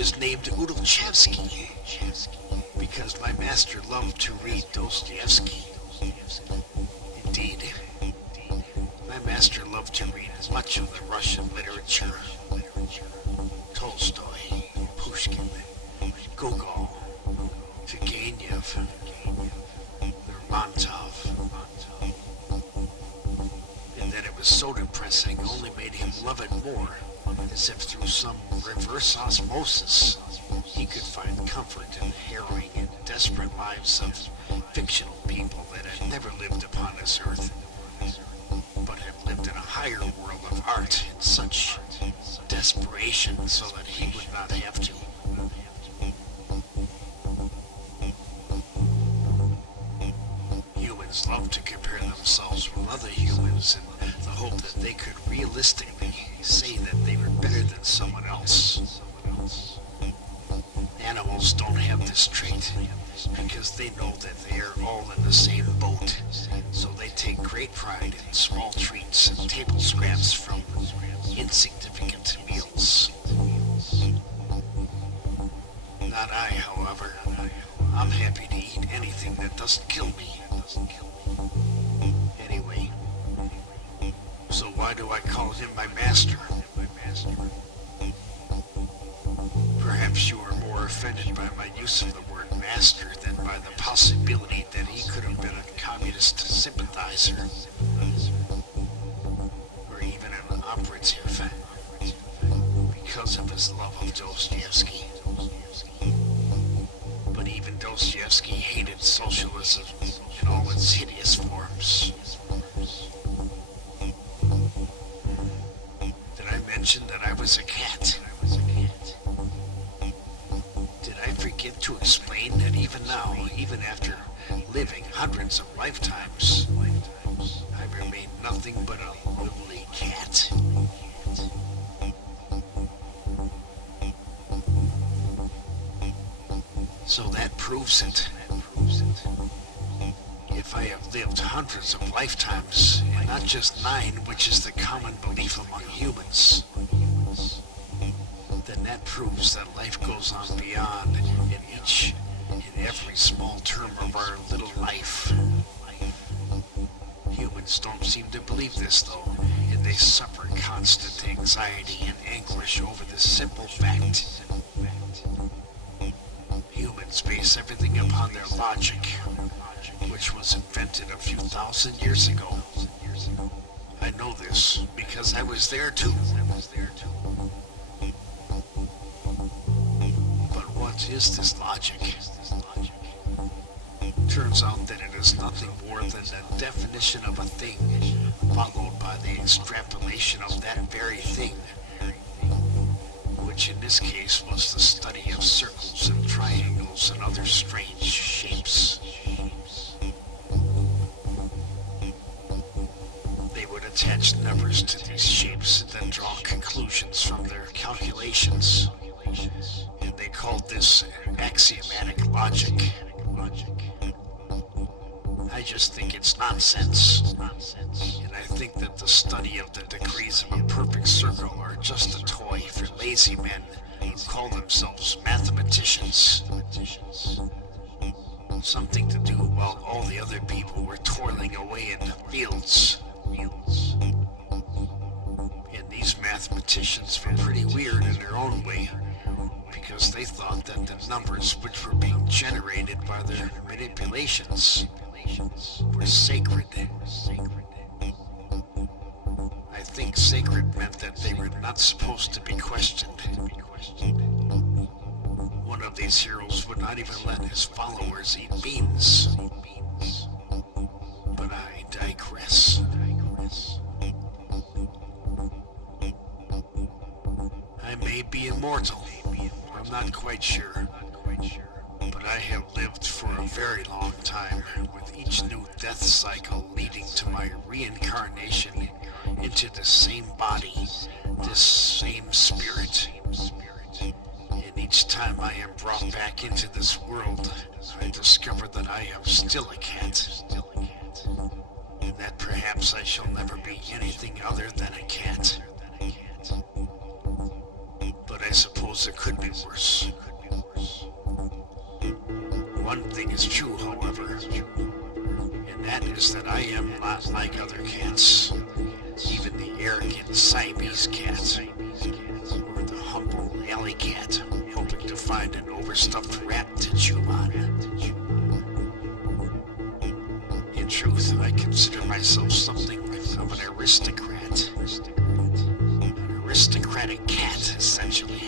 was named Udalchevsky because my master loved to read Dostoevsky. Indeed, my master loved to read much of the Russian literature. Tolstoy, Pushkin, Gogol, Turgenev, Lermontov. And that it was so depressing only made him love it more, as if through some reverse osmosis he could find comfort in the harrowing and desperate lives of fictional people that had never lived upon this earth, but had lived in a higher world of art in such desperation so that he would not have to. Humans love to compare themselves with other humans in the hope that they could realistically say that they were better than someone else. Animals don't have this trait because they know that they are all in the same boat, so they take great pride in small treats and table scraps from insignificant meals. Not I, however. I'm happy to eat anything that doesn't kill me. Anyway, so why do I call him my master? Perhaps you are more offended by my use of the word master than by the possibility that he could have been a communist sympathizer, or even an operative, because of his love of Dostoevsky. But even Dostoevsky hated socialism in all its hideous forms. Did I mention that I was a cat? Did I forget to explain that even now, even after living hundreds of lifetimes, I remain nothing but a lonely cat? So that proves it. If I have lived hundreds of lifetimes, and not just 9, which is the common belief among humans, then that proves that life goes on beyond in each and every small term of our little life. Humans don't seem to believe this, though, and they suffer constant anxiety and anguish over this simple fact. Humans base everything upon their logic, which was invented a few thousand years ago. I know this because I was there too. But what is this logic? Turns out that it is nothing more than the definition of a thing, followed by the extrapolation of that very thing, which in this case was the study of circles and triangles and other strange shapes. They would attach numbers to these shapes and then draw conclusions from their calculations, and they called this axiomatic logic. I just think it's nonsense, and I think that the study of the degrees of a perfect circle are just a toy for lazy men who call themselves mathematicians. Something to do while all the other people were toiling away in the fields. And these mathematicians were pretty weird in their own way, because they thought that the numbers which were being generated by their manipulations were sacred. I think sacred meant that they were not supposed to be questioned. One of these heroes would not even let his followers eat beans. But I digress. I may be immortal. I'm not quite sure. But I have lived for a very long time, with each new death cycle leading to my reincarnation into the same body, this same spirit. And each time I am brought back into this world, I discover that I am still a cat. And that perhaps I shall never be anything other than a cat. But I suppose it could be worse. One thing is true, however, and that is that I am not like other cats, even the arrogant Siamese cat, or the humble alley cat, hoping to find an overstuffed rat to chew on. In truth, I consider myself something of an aristocrat. An aristocratic cat, essentially.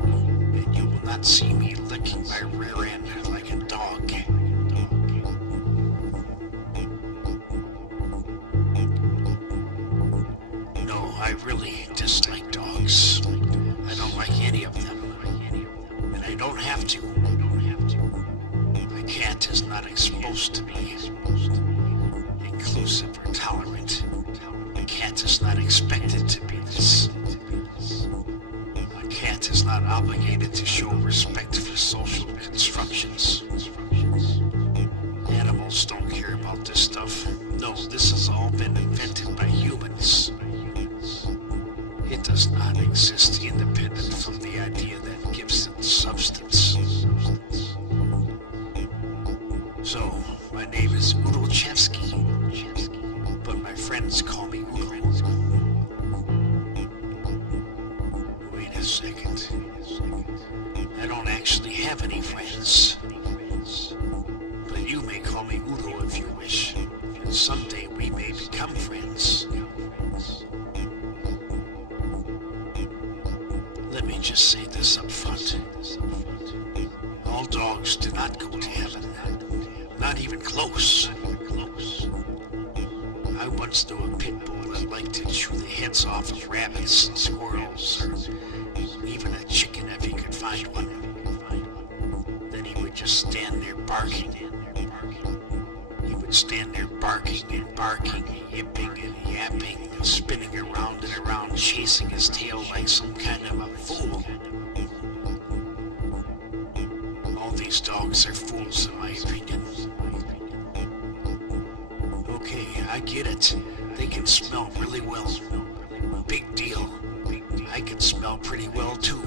And you will not see me licking my rear end like a dog. No, I really dislike dogs. I don't like any of them. And I don't have to. A cat is not supposed to be inclusive or tolerant. A cat is not expected to be this. A cat is not obligated to show respect for social constructions. Animals don't care about this stuff. No, this has all been invented by humans. It does not exist independent from the idea that gives it substance. So, my name is Udochevsky, but my friends call me Udo. Wait a second. I don't actually have any friends. But you may call me Udo if you wish, and someday we may become friends. Let me just say this up front. All dogs do not go to heaven. Not even close. I once knew a pit bull that liked to chew the heads off of rabbits and squirrels, or even a chicken if he could find one. Then he would just stand there barking. He would stand there barking and barking, yipping and yapping, spinning around and around, chasing his tail like some kind of a fool. All these dogs are fools in my opinion. Okay, I get it. They can smell really well. Big deal. I can smell pretty well too,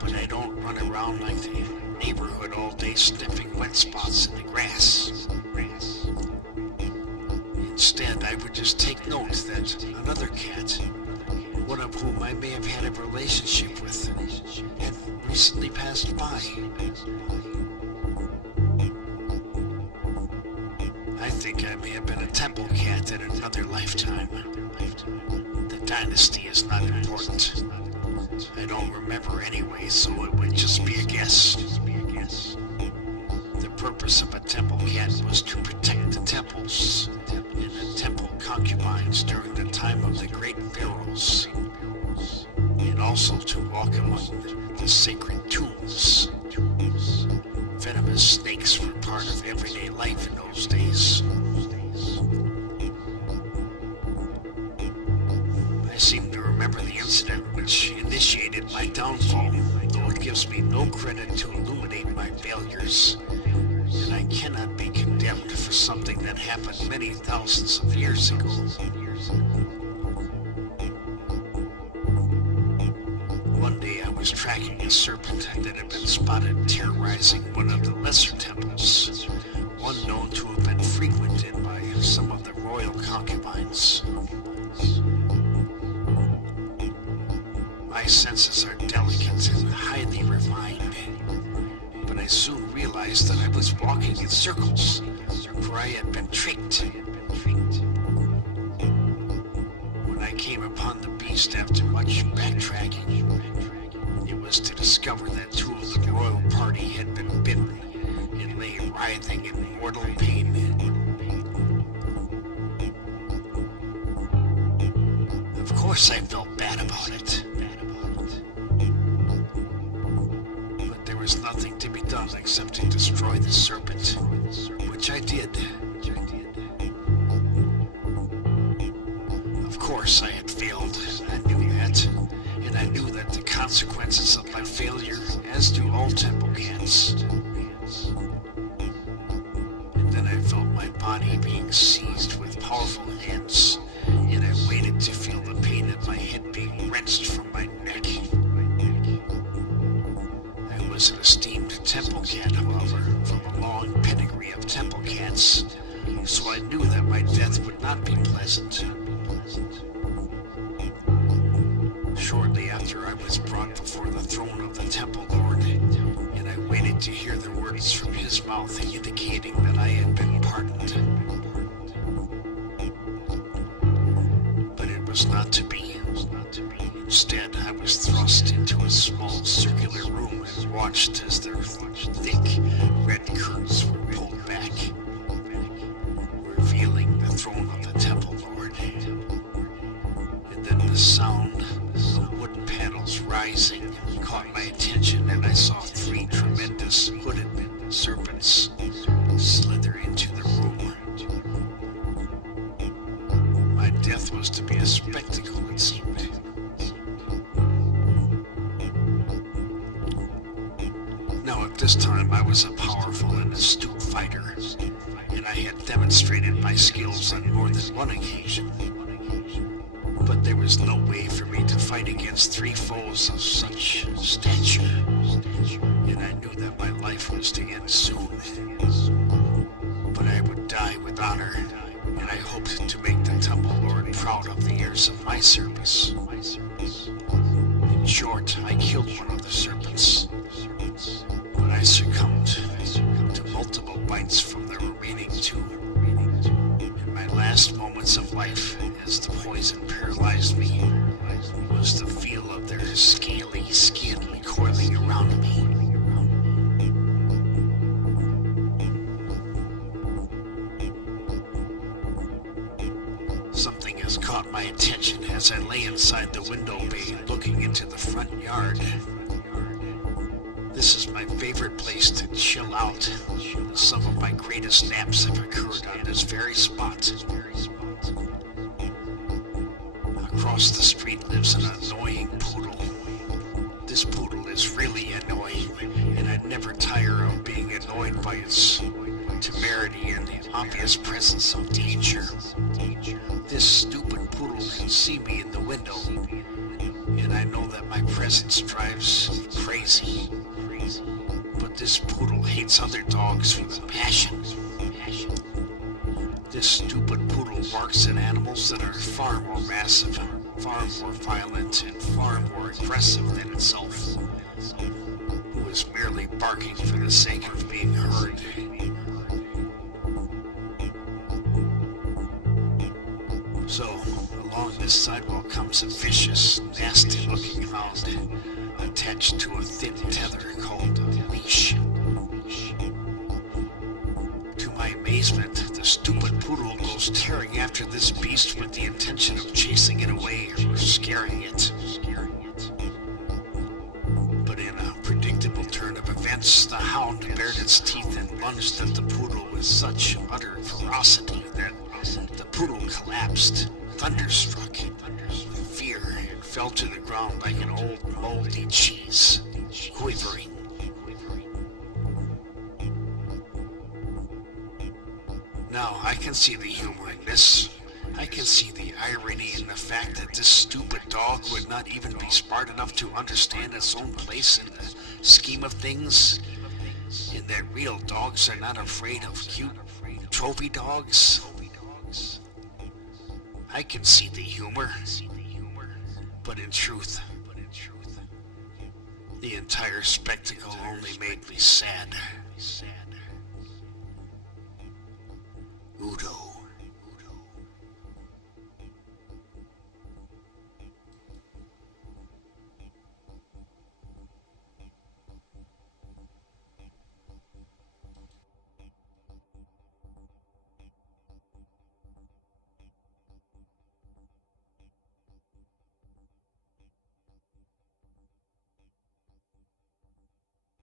but I don't run around like the neighborhood all day sniffing wet spots in the grass. Instead, I would just take note that another cat, one of whom I may have had a relationship with, had recently passed by. I think I may have been a Temple Cat in another lifetime. The dynasty is not important. I don't remember anyway, so it would just be a guess. The purpose of a Temple Cat was to protect the temples and the temple concubines during the time of the great pharaohs, and also to walk among the sacred tombs. Venomous snakes were part of everyday life in those days. I seem to remember the incident which initiated my downfall, though it gives me no credit to illuminate my failures, and I cannot be condemned for something that happened many thousands of years ago. One day I was tracking a serpent that had been spotted terrorizing one of the lesser temples, one known to have been frequented by some of the royal concubines. My senses are delicate and highly refined, but I soon realized that I was walking in circles, for I had been tricked. When I came upon the beast after much backtracking, it was to discover that two of the royal party had been bitten and lay writhing in mortal pain. Of course I felt bad about it. But there was nothing to be done except to destroy the serpent, which I did. Of course I had failed, I knew that, and I knew that the consequences of my failure, as do all Temple Cats. And then I felt my body being seized with powerful hands, and I waited to feel the pain in my head being wrenched from my neck. cats, so I knew that my death would not be pleasant. Shortly after, I was brought before the throne of the Temple Lord, and I waited to hear the words from his mouth indicating that I had been pardoned. But it was not to be. Instead, I was thrust into a small circular room and watched as their thick red curtains were pulled back, revealing the throne of the Temple Lord. And then the sound of wooden panels rising caught my attention, and I saw 3 tremendous hooded serpents slither into the room. My death was to be a spectacle, it seemed. Now at this time I was a powerful and astute fighter, and I had demonstrated my skills on more than one occasion. But there was no way for me to fight against 3 foes of such stature, and I knew that my life was to end soon. But I would die with honor, and I hoped to make the Temple Lord proud of the years of my service. In short, I killed one of the serpents, but I succumbed to multiple bites from the remaining 2. In my last moments of life, as the poison paralyzed me, was the feel of their scaly skin coiling around me. Something has caught my attention as I lay inside the window bay looking into the front yard. This is my favorite place to chill out. Some of my greatest naps have occurred on this very spot. Across the street lives an annoying poodle. This poodle is really annoying, and I never tire of being annoyed by its temerity and the obvious presence of danger. This stupid poodle can see me in the window, and I know that my presence drives him crazy. But this poodle hates other dogs with a passion. This stupid poodle barks at animals that are far more massive, far more violent, and far more aggressive than itself, who is merely barking for the sake of being heard. So, along this sidewalk comes a vicious, nasty-looking hound attached to a thin tether called a leash. To my amazement, the stupid poodle goes tearing after this beast with the intention of chasing it away or scaring it. But in a predictable turn of events, the hound bared its teeth and lunged at the poodle with such utter ferocity that the poodle collapsed, thunderstruck with fear, and fell to the ground like an old moldy cheese, quivering. Now, I can see the humor in this. I can see the irony in the fact that this stupid dog would not even be smart enough to understand its own place in the scheme of things, and that real dogs are not afraid of cute trophy dogs. I can see the humor, but in truth, the entire spectacle only made me sad. Udo.